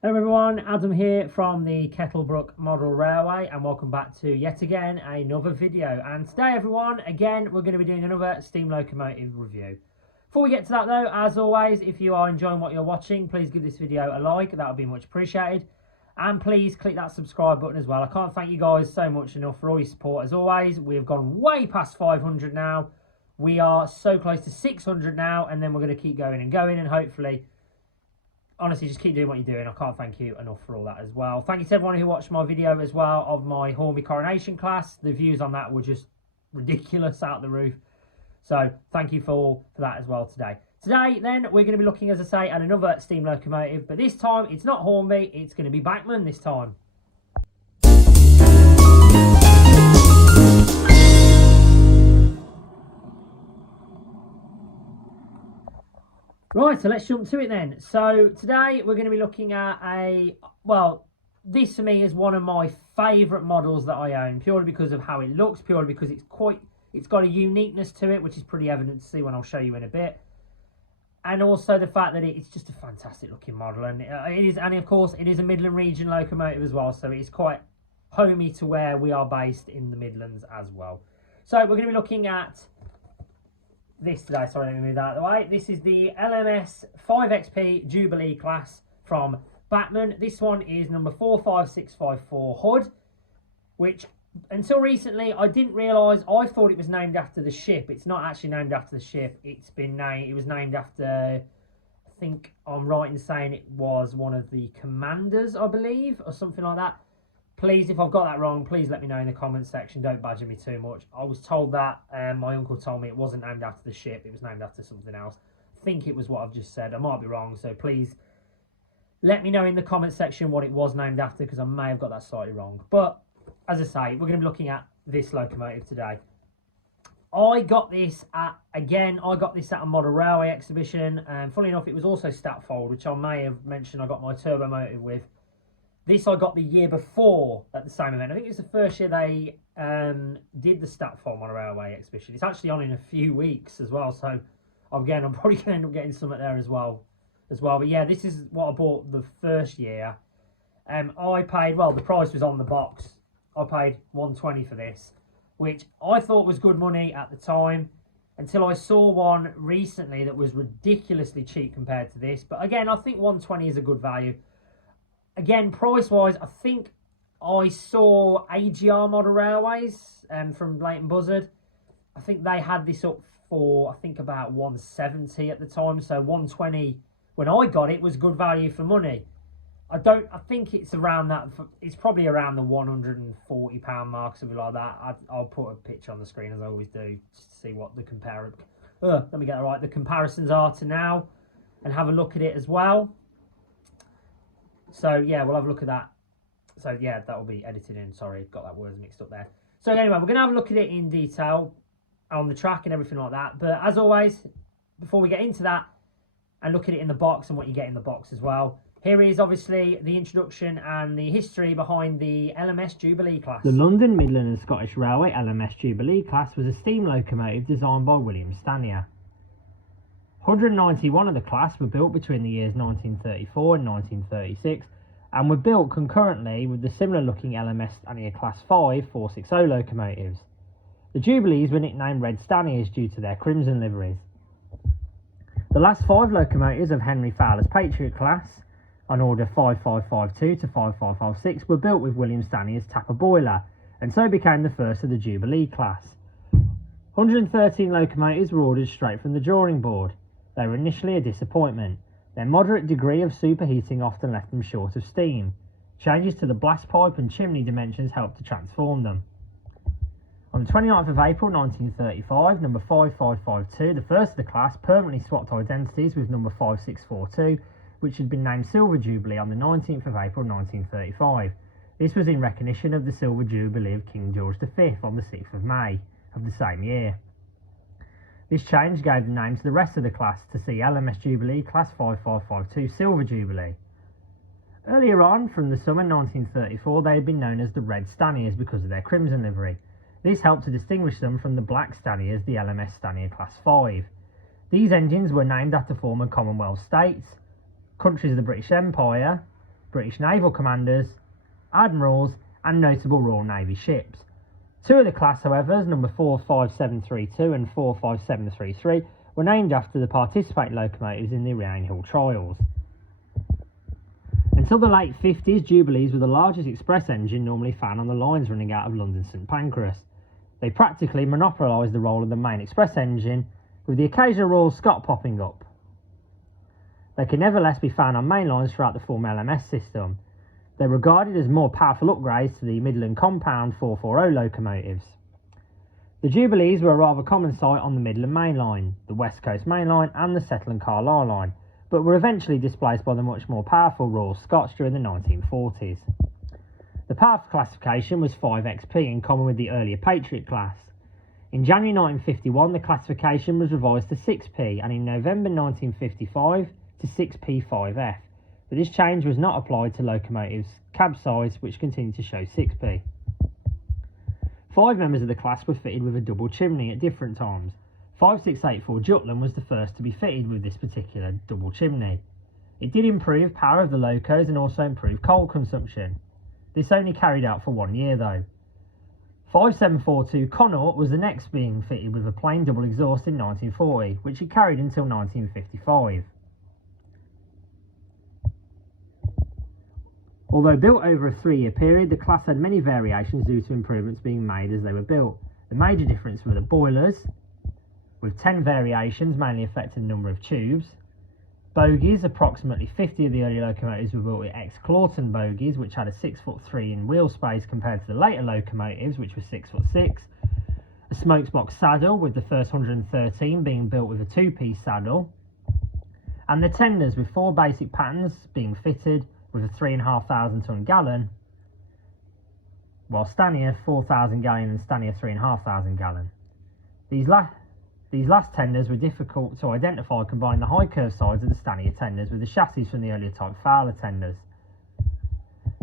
Hello everyone, Adam here from the Kettlebrook Model Railway and welcome back to yet again another video. And today everyone, again we're going to be doing another steam locomotive review. Before we get to that though, as always, if you are enjoying what you're watching, please give this video a like, that would be much appreciated. And please click that subscribe button as well. I can't thank you guys so much enough for all your support as always. We've gone way past 500 now. We are so close to 600 now, and then we're going to keep going and hopefully... honestly, just keep doing what you're doing. I can't thank you enough for all that as well. Thank you to everyone who watched my video as well of my Hornby coronation class. The views on that were just ridiculous, out the roof. So thank you for that as well today. Today, then, we're going to be looking, as I say, at another steam locomotive. But this time, it's not Hornby. It's going to be Bachmann this time. Right, so let's jump to it then. So today we're going to be looking at this for me is one of my favourite models that I own, purely because of how it looks, purely because it's got a uniqueness to it, which is pretty evident to see when I'll show you in a bit. And also the fact that it's just a fantastic looking model, and of course it is a Midland region locomotive as well, so it's quite homey to where we are based in the Midlands as well. So we're going to be looking at this today. Sorry, let me move that out of the way. This is the LMS 5XP Jubilee class from Bachmann. This one is number 45654 Hood, which until recently I didn't realise. I thought it was named after the ship. It's not actually named after the ship. It was named after, I think I'm right in saying it was one of the commanders, I believe, or something like that. Please, if I've got that wrong, please let me know in the comments section. Don't badger me too much. I was told that, my uncle told me it wasn't named after the ship. It was named after something else. I think it was what I've just said. I might be wrong, so please let me know in the comments section what it was named after, because I may have got that slightly wrong. But, as I say, we're going to be looking at this locomotive today. I got this at a model railway exhibition, and funnily enough, it was also Statfold, which I may have mentioned I got my turbo motive with. This I got the year before at the same event. I think it was the first year they did the Statfold on a railway exhibition. It's actually on in a few weeks as well. So again, I'm probably going to end up getting something there as well. But yeah, this is what I bought the first year. I paid, well, the price was on the box. I paid $120 for this, which I thought was good money at the time, until I saw one recently that was ridiculously cheap compared to this. But again, I think $120 is a good value. Again, price-wise, I think I saw AGR Model Railways from Leighton Buzzard. I think they had this up for, I think, about $170 at the time. So $120 when I got it was good value for money. I think it's around that. It's probably around the £140 mark, something like that. I'll put a picture on the screen, as I always do, just to see what the let me get it right. The comparisons are to now, and have a look at it as well. So yeah, we'll have a look at that. So yeah, that will be edited in. Sorry, got that words mixed up there. So anyway, we're going to have a look at it in detail on the track and everything like that. But as always, before we get into that and look at it in the box and what you get in the box as well, here is obviously the introduction and the history behind the LMS Jubilee class. The London, Midland and Scottish Railway LMS Jubilee class was a steam locomotive designed by William Stanier. 191 of the class were built between the years 1934 and 1936 and were built concurrently with the similar looking LMS Stanier Class 5 460 locomotives. The Jubilees were nicknamed Red Staniers due to their crimson liveries. The last 5 locomotives of Henry Fowler's Patriot class, on order 5552 to 5556, were built with William Stanier's Tapper boiler, and so became the first of the Jubilee class. 113 locomotives were ordered straight from the drawing board. They were initially a disappointment. Their moderate degree of superheating often left them short of steam. Changes to the blast pipe and chimney dimensions helped to transform them. On the 29th of April 1935, number 5552, the first of the class, permanently swapped identities with number 5642, which had been named Silver Jubilee on the 19th of April 1935. This was in recognition of the Silver Jubilee of King George V on the 6th of May of the same year. This change gave the name to the rest of the class to see LMS Jubilee Class 5552 Silver Jubilee. Earlier on, from the summer 1934, they had been known as the Red Staniers because of their crimson livery. This helped to distinguish them from the black Staniers, the LMS Stanier Class 5. These engines were named after former Commonwealth states, countries of the British Empire, British naval commanders, admirals and notable Royal Navy ships. Two of the class, however, number 45732 and 45733, were named after the participating locomotives in the Rainhill trials. Until the late 50s, Jubilees were the largest express engine normally found on the lines running out of London St Pancras. They practically monopolised the role of the main express engine, with the occasional Royal Scot popping up. They could nevertheless be found on main lines throughout the former LMS system. They're regarded as more powerful upgrades to the Midland Compound 440 locomotives. The Jubilees were a rather common sight on the Midland Main Line, the West Coast Main Line and the Settle and Carlisle Line, but were eventually displaced by the much more powerful Royal Scots during the 1940s. The power classification was 5XP in common with the earlier Patriot class. In January 1951 the classification was revised to 6P and in November 1955 to 6P5F, but this change was not applied to locomotives' cab size, which continued to show 6P. 5 members of the class were fitted with a double chimney at different times. 5684 Jutland was the first to be fitted with this particular double chimney. It did improve power of the locos and also improve coal consumption. This only carried out for 1 year though. 5742 Connaught was the next being fitted with a plain double exhaust in 1940, which it carried until 1955. Although built over a 3-year period, the class had many variations due to improvements being made as they were built. The major difference were the boilers, with 10 variations mainly affecting the number of tubes. Bogies, approximately 50 of the early locomotives were built with ex-Clawton bogies, which had a 6'3" in wheel space compared to the later locomotives, which were 6'6". A smokebox saddle, with the first 113 being built with a 2-piece saddle. And the tenders, with 4 basic patterns being fitted with a 3,500 ton gallon, while Stanier 4,000 gallon and Stanier 3,500 gallon. These last tenders were difficult to identify, combining the high curve sides of the Stanier tenders with the chassis from the earlier type Fowler tenders.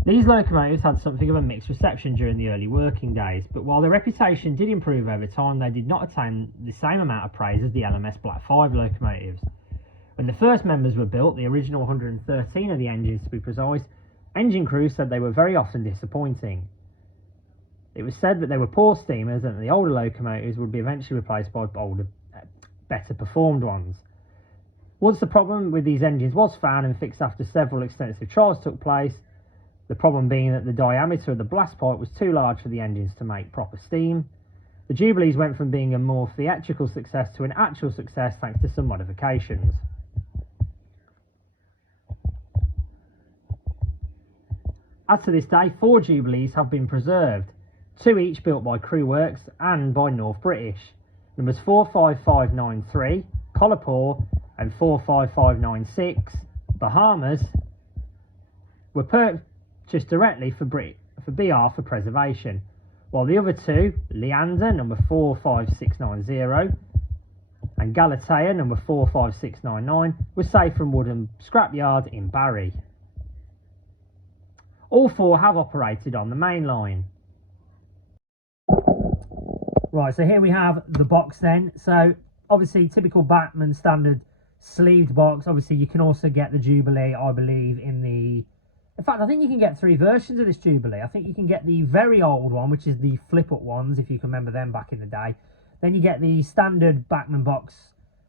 These locomotives had something of a mixed reception during the early working days, but while their reputation did improve over time, they did not attain the same amount of praise as the LMS Black 5 locomotives. When the first members were built, the original 113 of the engines to be precise, engine crews said they were very often disappointing. It was said that they were poor steamers and that the older locomotives would be eventually replaced by older, better performed ones. Once the problem with these engines was found and fixed after several extensive trials took place, the problem being that the diameter of the blast pipe was too large for the engines to make proper steam, the Jubilees went from being a more theatrical success to an actual success thanks to some modifications. As to this day, 4 Jubilees have been preserved, 2 each built by Crew Works and by North British. Numbers 45593, Collapore, and 45596, Bahamas, were purchased directly for BR for preservation, while the other 2, Leander, number 45690, and Galatea, number 45699, were saved from Woodham Scrapyard in Barry. All 4 have operated on the main line. Right, so here we have the box then. So obviously typical Bachmann standard sleeved box. Obviously you can also get the Jubilee, I believe, in fact I think you can get 3 versions of this Jubilee. I think you can get the very old one, which is the flip up ones, if you can remember them back in the day. Then you get the standard Bachmann box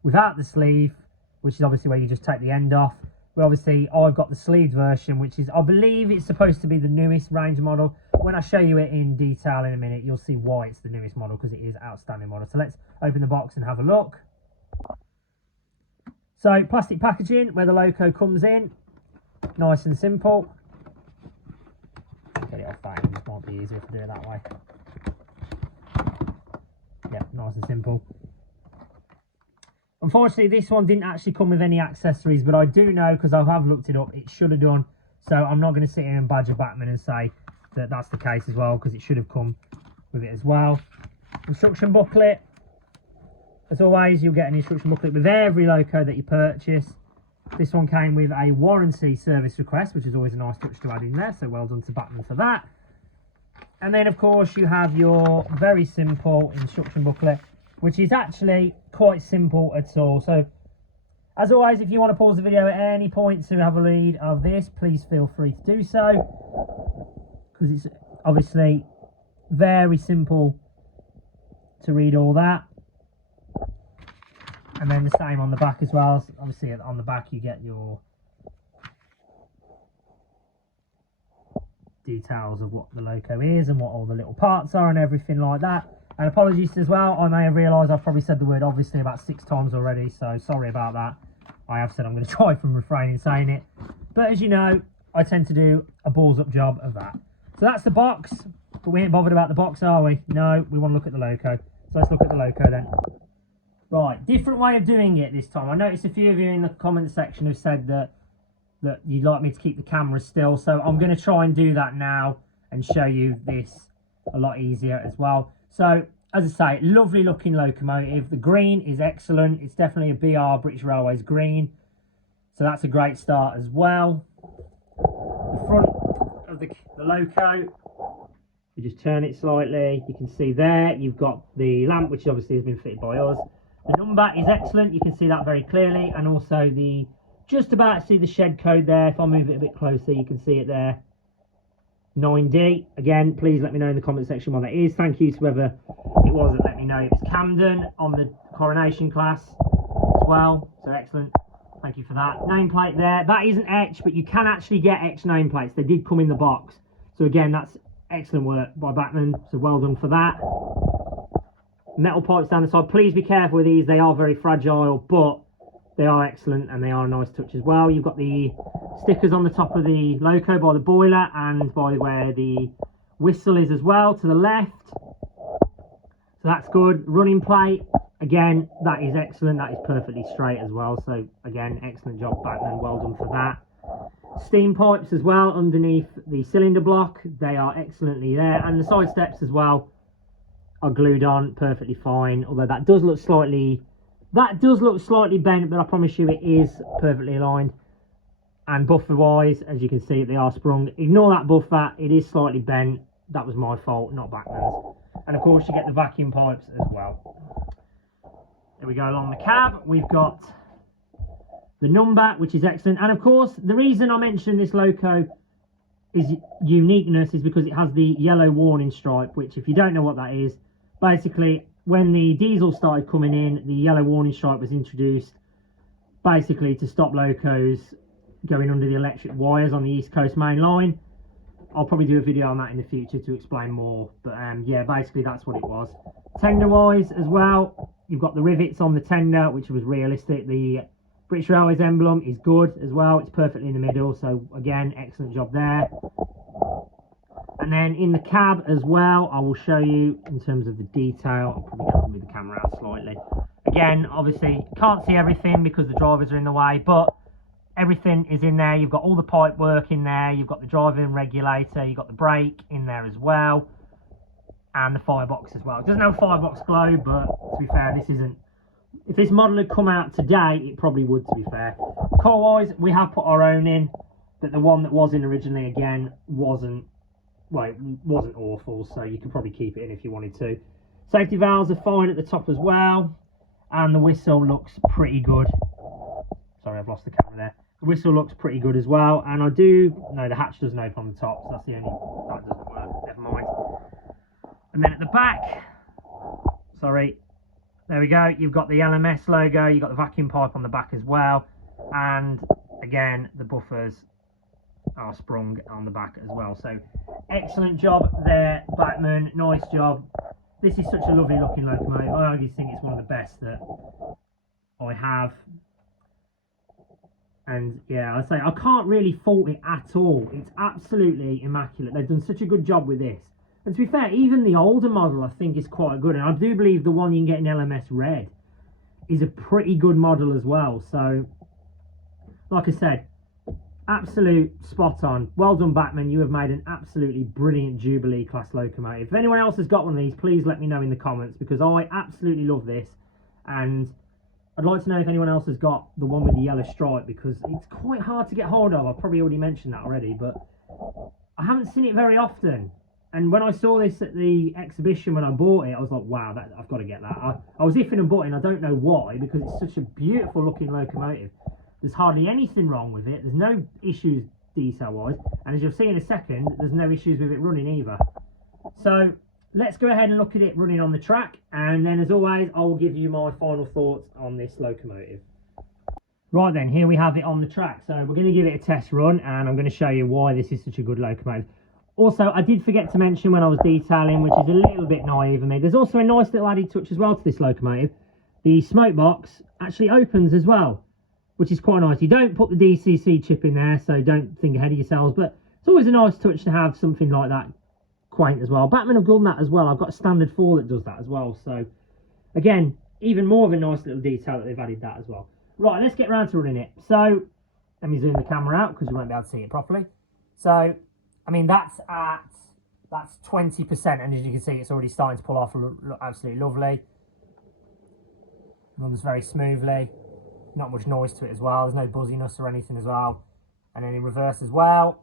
without the sleeve, which is obviously where you just take the end off. But obviously I've got the sleeved version, which is, I believe it's supposed to be the newest range model. When I show you it in detail in a minute, you'll see why it's the newest model, because it is outstanding model. So let's open the box and have a look. So plastic packaging where the loco comes in, nice and simple. Get it off that, it might be easier to do it that way. Yeah, nice and simple. Unfortunately, this one didn't actually come with any accessories, but I do know, because I have looked it up, it should have done. So I'm not going to sit here and badger Bachmann and say that that's the case as well, because it should have come with it as well. Instruction booklet. As always, you'll get an instruction booklet with every loco that you purchase. This one came with a warranty service request, which is always a nice touch to add in there, so well done to Bachmann for that. And then, of course, you have your very simple instruction booklet, which is actually quite simple at all. So As always, if you want to pause the video at any point to have a read of this, please feel free to do so, because it's obviously very simple to read all that. And then the same on the back as well. So obviously on the back you get your details of what the loco is and what all the little parts are and everything like that. And apologies as well, I may have realised I've probably said the word obviously about 6 times already, so sorry about that. I have said I'm going to try from refraining saying it, but as you know, I tend to do a balls up job of that. So that's the box, but we ain't bothered about the box, are we? No, we want to look at the loco. So let's look at the loco then. Right, different way of doing it this time. I noticed a few of you in the comment section have said that you'd like me to keep the camera still, so I'm going to try and do that now and show you this a lot easier as well. So as I say, lovely looking locomotive. The green is excellent. It's definitely a BR, British Railways green, so that's a great start as well. The front of the loco, you just turn it slightly, you can see there you've got the lamp, which obviously has been fitted by us. The number is excellent, you can see that very clearly, and also the just about see the shed code there. If I move it a bit closer, you can see it there, 9D. Again, please let me know in the comment section what that is. Thank you to whoever it was that let me know. It was Camden on the coronation class as well, so excellent, thank you for that. Nameplate there, that isn't etched, but you can actually get etched nameplates. They did come in the box, so again, that's excellent work by Bachmann, so well done for that. Metal pipes down the side, please be careful with these, they are very fragile, but they are excellent and they are a nice touch as well. You've got the stickers on the top of the loco by the boiler and by where the whistle is as well to the left, so that's good. Running plate, again, that is excellent, that is perfectly straight as well, so again, excellent job Bachmann, well done for that. Steam pipes as well underneath the cylinder block, they are excellently there, and the side steps as well are glued on perfectly fine, although that does look slightly bent, but I promise you it is perfectly aligned. And buffer wise, as you can see, they are sprung. Ignore that buffer, it is slightly bent, that was my fault, not Bachmann's. And of course you get the vacuum pipes as well. There we go. Along the cab we've got the number, which is excellent, and of course the reason I mentioned this loco is uniqueness is because it has the yellow warning stripe, which if you don't know what that is, basically when the diesel started coming in, the yellow warning stripe was introduced basically to stop locos going under the electric wires on the East Coast main line. I'll probably do a video on that in the future to explain more, but yeah, basically that's what it was. Tender wise as well, you've got the rivets on the tender, which was realistic. The British Railways emblem is good as well, it's perfectly in the middle, so again, excellent job there. And then in the cab as well, I will show you in terms of the detail. I'll probably have to move the camera out slightly. Again, obviously can't see everything because the drivers are in the way, but everything is in there. You've got all the pipe work in there, you've got the driving regulator, you've got the brake in there as well, and the firebox as well. It doesn't have a firebox globe, but to be fair, this isn't, if this model had come out today, it probably would, to be fair. Core wise, we have put our own in, but the one that was in originally, again, wasn't awful, so you could probably keep it in if you wanted to. Safety valves are fine at the top as well, and the whistle looks pretty good. Sorry, I've lost the camera there. The whistle looks pretty good as well, and the hatch doesn't open on the top, so that's the only, that doesn't work, never mind. And then at the back, sorry, there we go, you've got the LMS logo, you've got the vacuum pipe on the back as well, and again, the buffers are sprung on the back as well, so excellent job there Bachmann, nice job. This is such a lovely looking locomotive. I always think it's one of the best that I have, and yeah, I say I can't really fault it at all. It's absolutely immaculate. They've done such a good job with this, and to be fair, even the older model I think is quite good, and I do believe the one you can get in LMS red is a pretty good model as well. So like I said, absolute spot on. Well done Bachmann, you have made an absolutely brilliant Jubilee class locomotive. If anyone else has got one of these, please let me know in the comments, because I absolutely love this, and I'd like to know if anyone else has got the one with the yellow stripe, because it's quite hard to get hold of. I've probably already mentioned that already, but I haven't seen it very often. And when I saw this at the exhibition when I bought it, I was like, wow, I've got to get that. I was iffing and butting, I don't know why, because it's such a beautiful looking locomotive. There's hardly anything wrong with it. There's no issues detail-wise. And as you'll see in a second, there's no issues with it running either. So let's go ahead and look at it running on the track. And then as always, I will give you my final thoughts on this locomotive. Right then, here we have it on the track. So we're going to give it a test run, and I'm going to show you why this is such a good locomotive. Also, I did forget to mention when I was detailing, which is a little bit naive of me, there's also a nice little added touch as well to this locomotive. The smoke box actually opens as well, which is quite nice. You don't put the DCC chip in there, so don't think ahead of yourselves, but it's always a nice touch to have something like that quaint as well. Bachmann have done that as well. I've got a standard 4 that does that as well. So, again, even more of a nice little detail that they've added that as well. Right, let's get round to running it. So, let me zoom the camera out because you won't be able to see it properly. So, I mean, that's 20%, and as you can see, it's already starting to pull off. Look absolutely lovely. Runs very smoothly. Not much noise to it as well. There's no buzziness or anything as well. And then in reverse as well,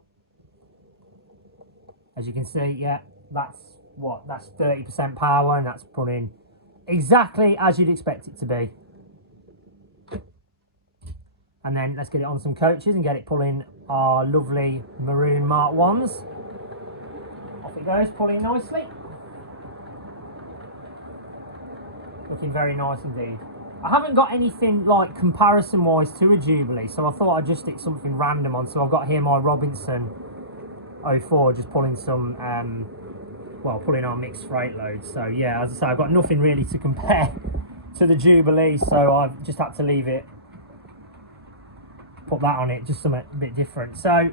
as you can see, yeah, that's 30% power, and that's running exactly as you'd expect it to be. And then let's get it on some coaches and get it pulling our lovely maroon Mark 1s. Off it goes, pulling nicely. Looking very nice indeed. I haven't got anything like comparison wise to a Jubilee, so I thought I'd just stick something random on. So I've got here my Robinson 04, just pulling some, pulling our mixed freight loads. So yeah, as I say, I've got nothing really to compare to the Jubilee, so I've just had to leave it, put that on it, just something a bit different. So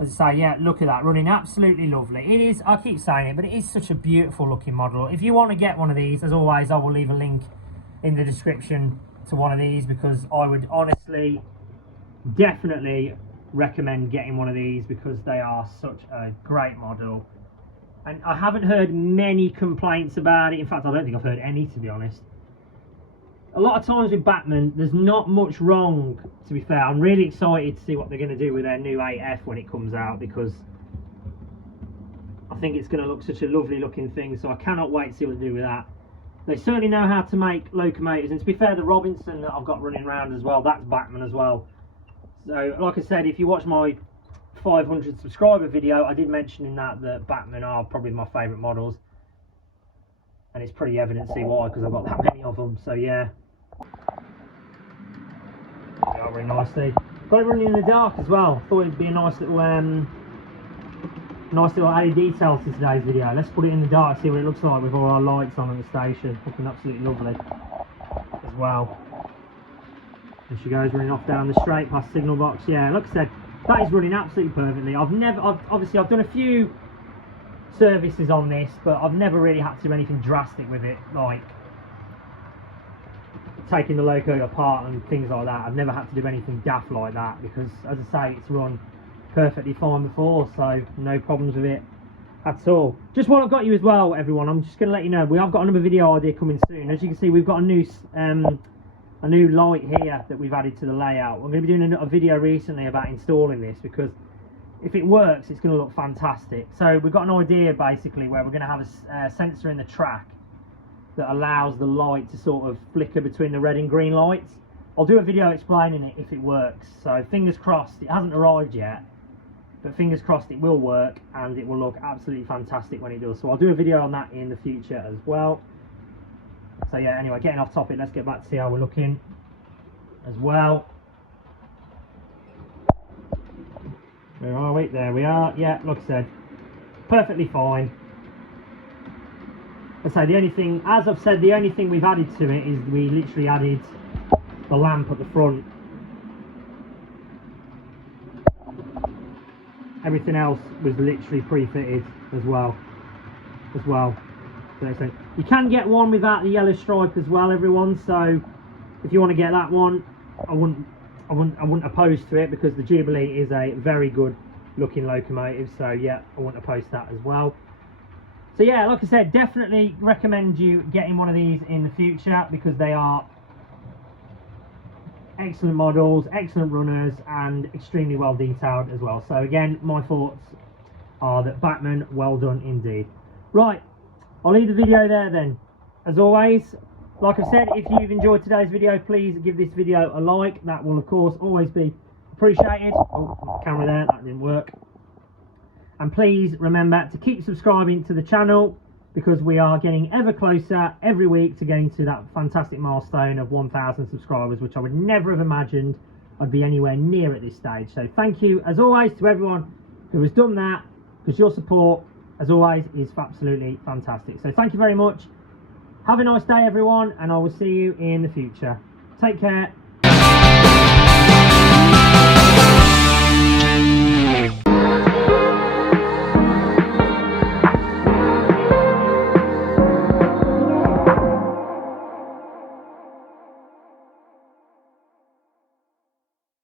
as I say, yeah, look at that, running absolutely lovely. It is, I keep saying it, but it is such a beautiful looking model. If you want to get one of these, as always, I will leave a link in the description to one of these, because I would honestly definitely recommend getting one of these because they are such a great model. And I haven't heard many complaints about it. In fact, I don't think I've heard any, to be honest. A lot of times with Bachmann, there's not much wrong, to be fair. I'm really excited to see what they're going to do with their new 8F when it comes out, because I think it's going to look such a lovely looking thing, so I cannot wait to see what they do with that. They certainly know how to make locomotives, and to be fair, the Robinson that I've got running around as well, that's Bachmann as well. So, like I said, if you watch my 500 subscriber video, I did mention in that Bachmann are probably my favourite models. And it's pretty evident to see why, because I've got that many of them, so yeah. They are very nicely. Got it running in the dark as well. Thought it'd be a nice little added detail to today's video. Let's put it in the dark, see what it looks like with all our lights on at the station. Looking absolutely lovely as well. And she goes running off down the straight past signal box. Yeah, like I said, that is running absolutely perfectly. Obviously I've done a few services on this, but I've never really had to do anything drastic with it, like taking the loco apart and things like that. I've never had to do anything daft like that, because as I say, it's run perfectly fine before, so no problems with it at all. Just while I've got you as well, everyone, I'm just going to let you know, we have got another video idea coming soon. As you can see, we've got a new light here that we've added to the layout. We're going to be doing a video recently about installing this, because if it works, it's going to look fantastic. So we've got an idea basically where we're going to have a sensor in the track that allows the light to sort of flicker between the red and green lights. I'll do a video explaining it if it works. So fingers crossed, it hasn't arrived yet, but fingers crossed it will work, and it will look absolutely fantastic when it does. So I'll do a video on that in the future as well. So yeah, anyway, getting off topic, let's get back to see how we're looking as well. Where are we? There we are. Yeah, like I said, perfectly fine. I say the only thing, as I've said, the only thing we've added to it is we literally added the lamp at the front. Everything else was literally pre-fitted as well. So you can get one without the yellow stripe as well, everyone. So if you want to get that one, I wouldn't oppose to it, because the Jubilee is a very good looking locomotive. So yeah, I wouldn't oppose that as well. So yeah, like I said, definitely recommend you getting one of these in the future, because they are excellent models, excellent runners, and extremely well detailed as well. So again, my thoughts are that Bachmann, well done indeed. Right, I'll leave the video there then. As always, like I've said, if you've enjoyed today's video, please give this video a like. That will of course always be appreciated. Oh, camera there, that didn't work. And please remember to keep subscribing to the channel, because we are getting ever closer every week to getting to that fantastic milestone of 1,000 subscribers, which I would never have imagined I'd be anywhere near at this stage. So thank you as always to everyone who has done that, because your support as always is absolutely fantastic. So thank you very much. Have a nice day everyone, and I will see you in the future. Take care.